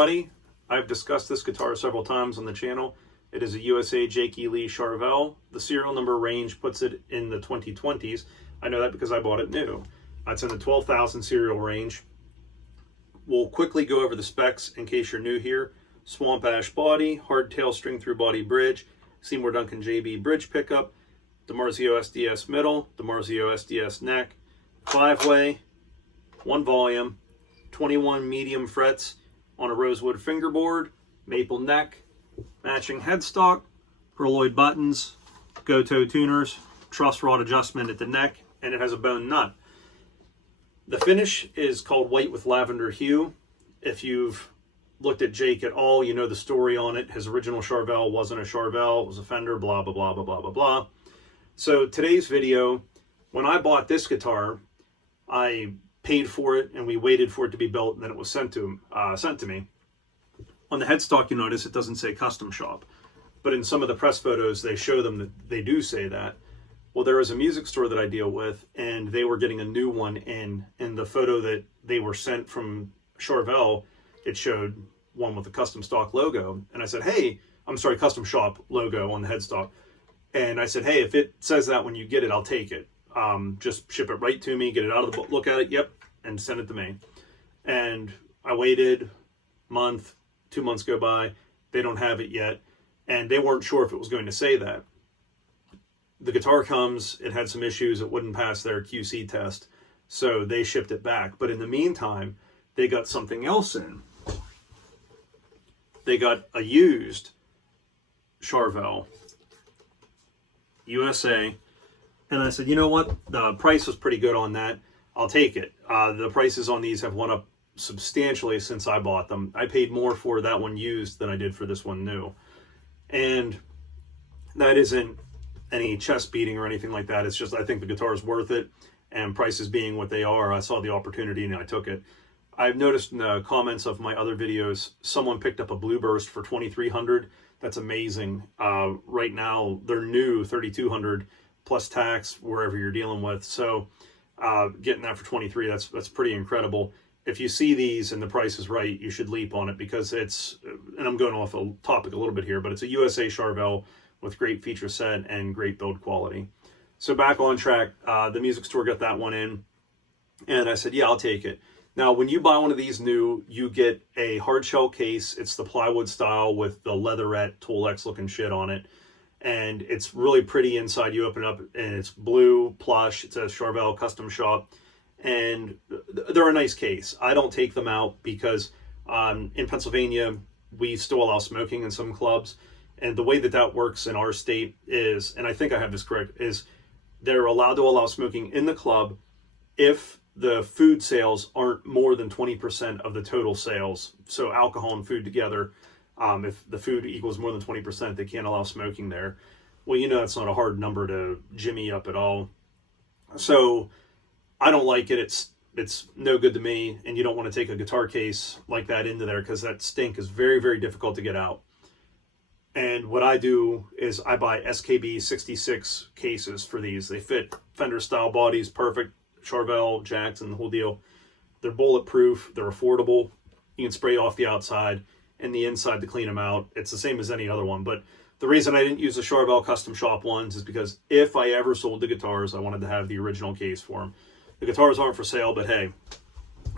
everybody. I've discussed this guitar several times on the channel. It is a USA E Lee Charvel. The serial number range puts it in the 2020s. I know that because I bought it new. It's in the 12,000 serial range. We'll quickly go over the specs in case you're new here. Swamp ash body, hardtail string through body bridge, Seymour Duncan JB bridge pickup, Dimarzio SDS middle, Dimarzio SDS neck, 5-way, 1 volume, 21 medium frets on a rosewood fingerboard, maple neck, matching headstock, pearloid buttons, Gotoh tuners, truss rod adjustment at the neck, and it has a bone nut. The finish is called white with lavender hue. If you've looked at Jake at all, you know the story on it. His original Charvel wasn't a Charvel, it was a Fender, blah, blah, blah, blah, blah, blah, blah. So today's video, when I bought this guitar, I paid for it and we waited for it to be built, and then it was sent to me. On the headstock, you notice it doesn't say Custom Shop, but in some of the press photos, they show them that they do say that. Well, there is a music store that I deal with, and they were getting a new one in the photo that they were sent from Charvel, it showed one with the custom stock logo. And I said, hey, I'm sorry, Custom Shop logo on the headstock. And I said, hey, if it says that when you get it, I'll take it. Just ship it right to me, get it out of the book, look at it, yep, and send it to me. And I waited a month, 2 months go by, they don't have it yet, and they weren't sure if it was going to say that. The guitar comes, it had some issues, it wouldn't pass their QC test, so they shipped it back. But in the meantime, they got something else in. They got a used Charvel USA, and I said, you know what, the price was pretty good on that, I'll take it. The prices on these have went up substantially since I bought them. I paid more for that one used than I did for this one new. And that isn't any chest beating or anything like that. It's just, I think the guitar is worth it, and prices being what they are, I saw the opportunity and I took it. I've noticed in the comments of my other videos, someone picked up a Blueburst for $2,300. That's amazing. Right now, they're new, $3,200 plus tax, wherever you're dealing with. So getting that for $23, that's pretty incredible. If you see these and the price is right, you should leap on it, because it's, and I'm going off a topic a little bit here, but it's a USA Charvel with great feature set and great build quality. So back on track, the music store got that one in, and I said, yeah, I'll take it. Now, when you buy one of these new, you get a hard shell case. It's the plywood style with the leatherette Tool-X looking shit on it. And it's really pretty inside. You open it up and it's blue, plush. It says Charvel Custom Shop. And they're a nice case. I don't take them out because in Pennsylvania, we still allow smoking in some clubs. And the way that that works in our state is, and I think I have this correct, is they're allowed to allow smoking in the club if the food sales aren't more than 20% of the total sales. So alcohol and food together, if the food equals more than 20%, they can't allow smoking there. Well, you know, that's not a hard number to jimmy up at all. So I don't like it. It's no good to me. And you don't want to take a guitar case like that into there, because that stink is very, very difficult to get out. And what I do is I buy SKB 66 cases for these. They fit Fender style bodies, perfect. Charvel, jacks, and the whole deal. They're bulletproof, they're affordable. You can spray off the outside and the inside to clean them out. It's the same as any other one. But the reason I didn't use the Charvel Custom Shop ones is because if I ever sold the guitars, I wanted to have the original case for them. The guitars aren't for sale, but hey.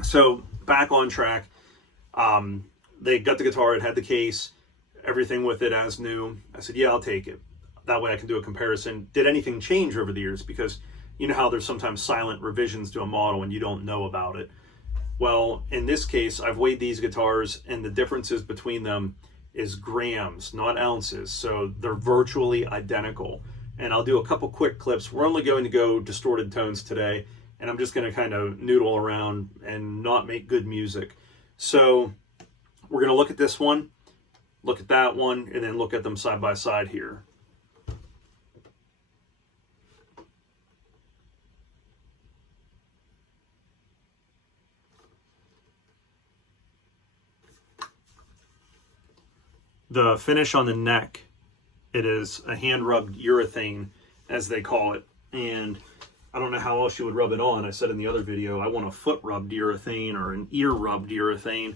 So back on track. They got the guitar, it had the case, everything with it as new. I said, yeah, I'll take it. That way I can do a comparison. Did anything change over the years? Because you know how there's sometimes silent revisions to a model and you don't know about it. Well, in this case, I've weighed these guitars, and the differences between them is grams, not ounces. So they're virtually identical. And I'll do a couple quick clips. We're only going to go distorted tones today, and I'm just going to kind of noodle around and not make good music. So we're going to look at this one, look at that one, and then look at them side by side here. The finish on the neck, it is a hand-rubbed urethane, as they call it. And I don't know how else you would rub it on. I said in the other video, I want a foot-rubbed urethane or an ear-rubbed urethane.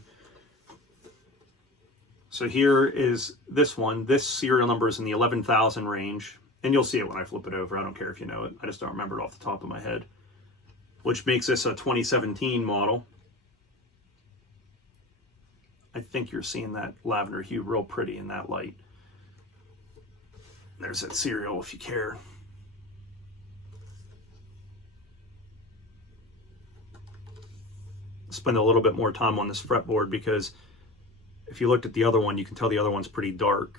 So here is this one. This serial number is in the 11,000 range, and you'll see it when I flip it over. I don't care if you know it. I just don't remember it off the top of my head, which makes this a 2017 model. I think you're seeing that lavender hue real pretty in that light. There's that serial if you care. Spend a little bit more time on this fretboard because if you looked at the other one, you can tell the other one's pretty dark.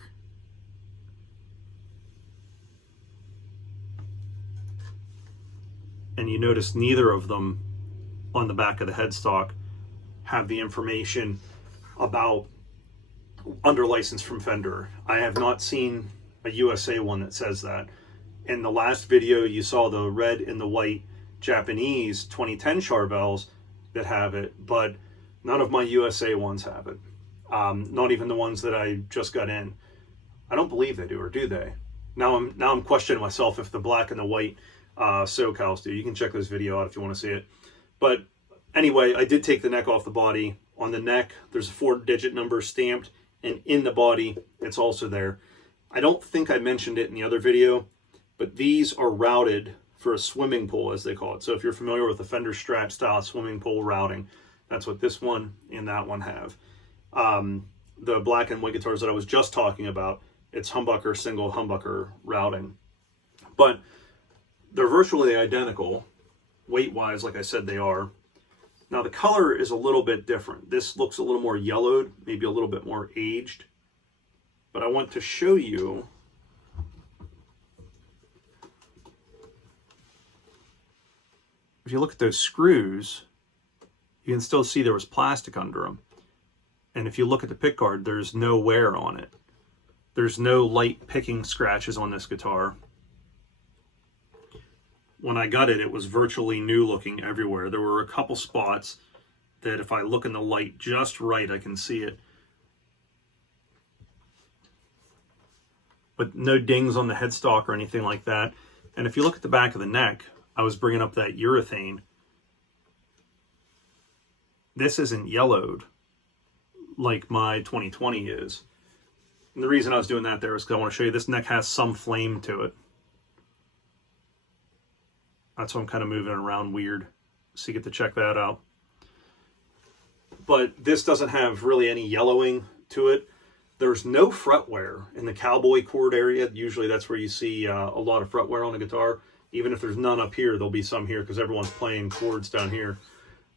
And you notice neither of them on the back of the headstock have the information about under license from Fender. I have not seen a USA one that says that. In the last video, you saw the red and the white Japanese 2010 Charvels that have it, but none of my USA ones have it. Not even the ones that I just got in. I don't believe they do, or do they? Now I'm questioning myself if the black and the white SoCals do. You can check this video out if you want to see it. But anyway, I did take the neck off the body. On the neck, there's a 4-digit number stamped, and in the body, it's also there. I don't think I mentioned it in the other video, but these are routed for a swimming pool, as they call it. So if you're familiar with the Fender Strat style swimming pool routing, that's what this one and that one have. The black and white guitars that I was just talking about, it's humbucker, single humbucker routing. But they're virtually identical, weight-wise, like I said they are. Now the color is a little bit different. This looks a little more yellowed, maybe a little bit more aged. But I want to show you if you look at those screws, you can still see there was plastic under them. And if you look at the pickguard, there's no wear on it. There's no light picking scratches on this guitar. When I got it, it was virtually new looking everywhere. There were a couple spots that if I look in the light just right, I can see it. But no dings on the headstock or anything like that. And if you look at the back of the neck, I was bringing up that urethane. This isn't yellowed like my 2020 is. And the reason I was doing that there is because I want to show you this neck has some flame to it. That's why I'm kind of moving it around weird, so you get to check that out. But this doesn't have really any yellowing to it. There's no fret wear in the cowboy chord area. Usually that's where you see a lot of fret wear on a guitar. Even if there's none up here, there'll be some here because everyone's playing chords down here.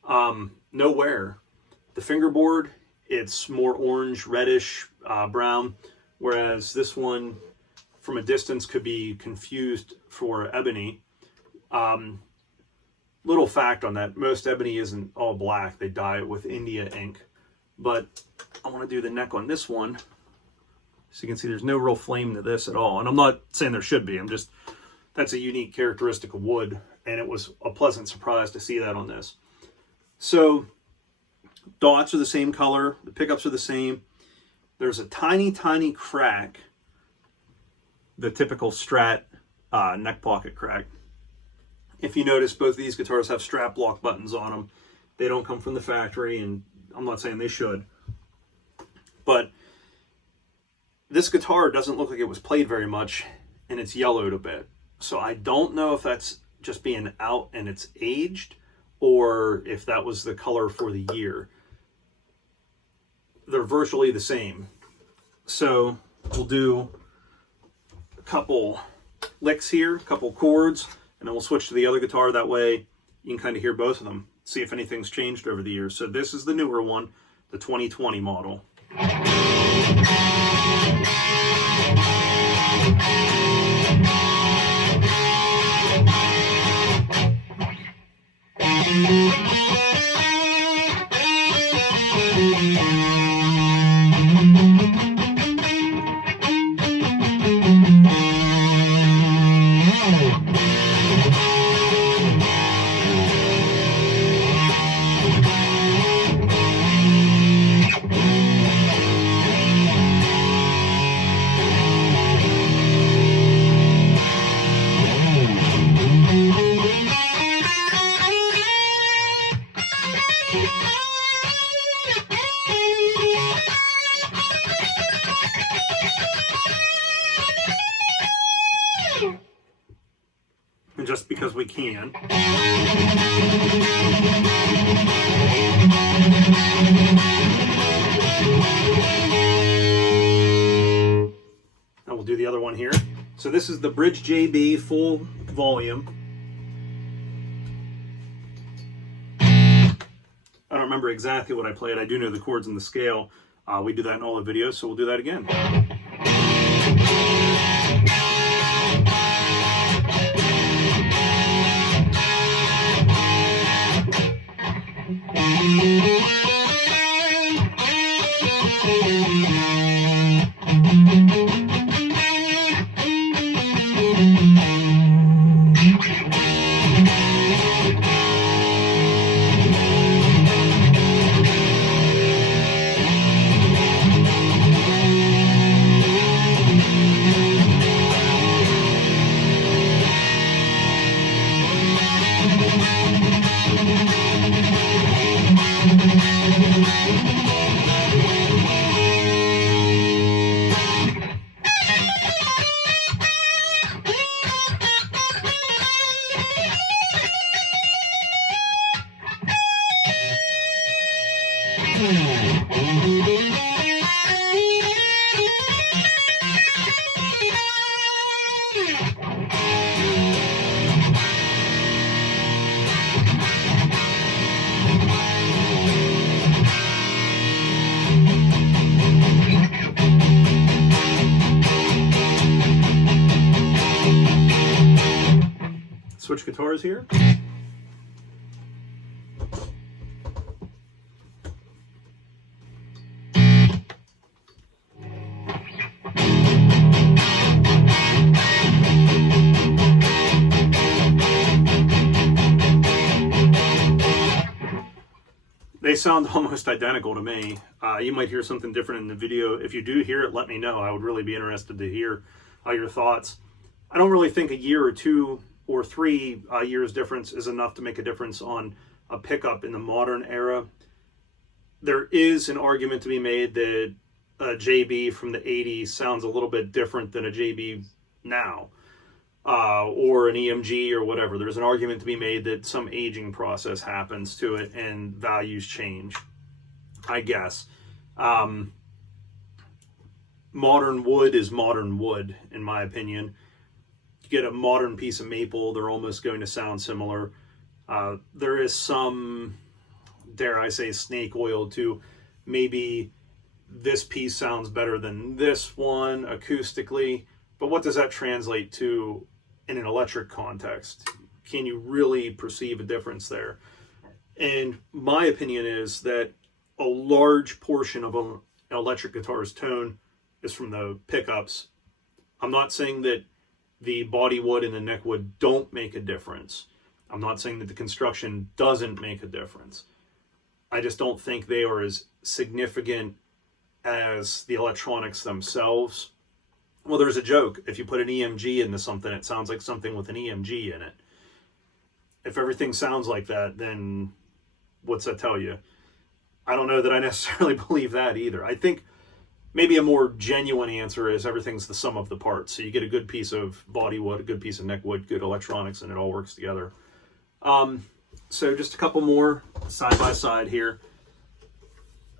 No wear. The fingerboard, it's more orange, reddish, brown, whereas this one from a distance could be confused for ebony. Little fact on that, most ebony isn't all black. They dye it with India ink. But I want to do the neck on this one. So you can see there's no real flame to this at all. And I'm not saying there should be. I'm just, that's a unique characteristic of wood. And it was a pleasant surprise to see that on this. So dots are the same color. The pickups are the same. There's a tiny, tiny crack. The typical Strat neck pocket crack. If you notice, both of these guitars have strap lock buttons on them. They don't come from the factory, and I'm not saying they should. But this guitar doesn't look like it was played very much, and it's yellowed a bit. So I don't know if that's just being out and it's aged, or if that was the color for the year. They're virtually the same. So we'll do a couple licks here, a couple chords, and then we'll switch to the other guitar. That way you can kind of hear both of them, see if anything's changed over the years. So this is the newer one, the 2020 model. we can. And we'll do the other one here. So this is the Bridge JB full volume. I don't remember exactly what I played. I do know the chords and the scale. We do that in all the videos, so we'll do that again. Switch guitars here. They sound almost identical to me. You might hear something different in the video. If you do hear it, let me know. I would really be interested to hear your thoughts. I don't really think a year or 2 or 3 years difference is enough to make a difference on a pickup in the modern era. There is an argument to be made that a JB from the 80s sounds a little bit different than a JB now, or an EMG or whatever. There's an argument to be made that some aging process happens to it and values change, I guess. Modern wood is modern wood, in my opinion. Get a modern piece of maple, they're almost going to sound similar. There is some, dare I say, snake oil to maybe this piece sounds better than this one acoustically, but what does that translate to in an electric context? Can you really perceive a difference there? And my opinion is that a large portion of an electric guitar's tone is from the pickups. I'm not saying that the body wood and the neck wood don't make a difference. I'm not saying that the construction doesn't make a difference. I just don't think they are as significant as the electronics themselves. Well, there's a joke. If you put an EMG into something, it sounds like something with an EMG in it. If everything sounds like that, then what's that tell you? I don't know that I necessarily believe that either. I think maybe a more genuine answer is everything's the sum of the parts. So you get a good piece of body wood, a good piece of neck wood, good electronics, and it all works together. So just a couple more side by side here.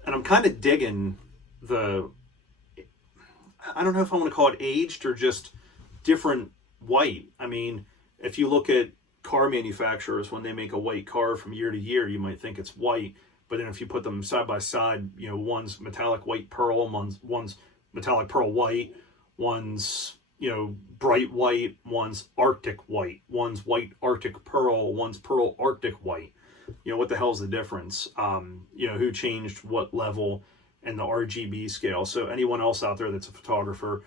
And I'm kind of digging the, I don't know if I want to call it aged or just different white. I mean, if you look at car manufacturers, when they make a white car from year to year, you might think it's white. But then if you put them side by side, you know, one's metallic white pearl, one's metallic pearl white, one's, you know, bright white, one's Arctic white, one's white Arctic pearl, one's pearl Arctic white. You know, what the hell's the difference? You know, who changed what level and the RGB scale? So anyone else out there that's a photographer,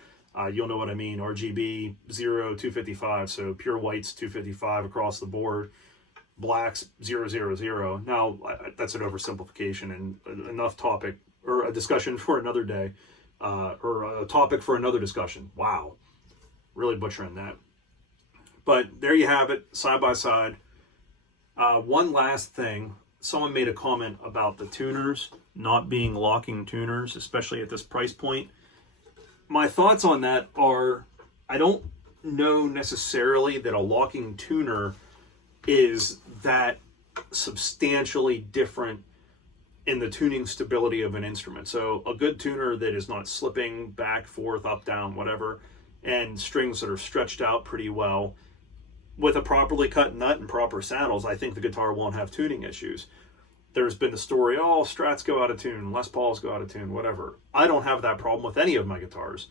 you'll know what I mean. RGB 0, 255, so pure white's 255 across the board. Blacks 000. Now that's an oversimplification and enough topic or a discussion for another day, or a topic for another discussion. Wow, really butchering that. But there you have it, side by side. One last thing, someone made a comment about the tuners not being locking tuners, especially at this price point. My thoughts on that are, I don't know necessarily that a locking tuner is that substantially different in the tuning stability of an instrument. So a good tuner that is not slipping back, forth, up, down, whatever, and strings that are stretched out pretty well, with a properly cut nut and proper saddles, I think the guitar won't have tuning issues. There's been the story, oh, Strats go out of tune, Les Pauls go out of tune, whatever. I don't have that problem with any of my guitars.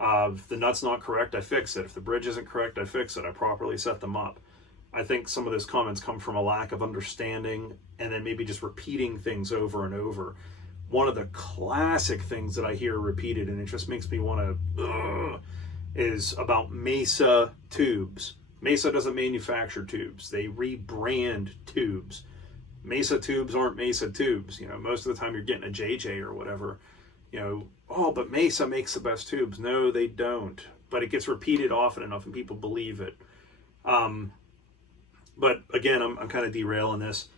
If the nut's not correct, I fix it. If the bridge isn't correct, I fix it. I properly set them up. I think some of those comments come from a lack of understanding and then maybe just repeating things over and over. One of the classic things that I hear repeated, and it just makes me want to, is about Mesa tubes. Mesa doesn't manufacture tubes. They rebrand tubes. Mesa tubes aren't Mesa tubes. You know, most of the time you're getting a JJ or whatever. You know, oh, but Mesa makes the best tubes. No, they don't. But it gets repeated often enough and people believe it. But again, I'm kind of derailing this.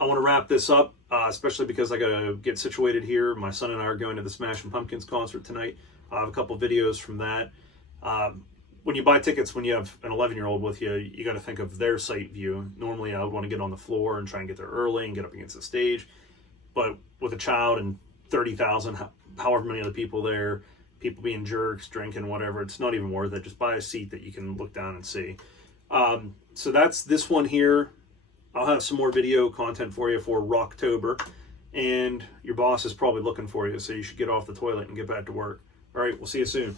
I want to wrap this up, especially because I got to get situated here. My son and I are going to the Smashing Pumpkins concert tonight. I have a couple videos from that. When you buy tickets, when you have an 11-year-old with you, you got to think of their sight view. Normally, I would want to get on the floor and try and get there early and get up against the stage. But with a child and 30,000, however many other people there, people being jerks, drinking, whatever, it's not even worth it. Just buy a seat that you can look down and see. So that's this one here. I'll have some more video content for you for Rocktober. And your boss is probably looking for you, so you should get off the toilet and get back to work. All right, we'll see you soon.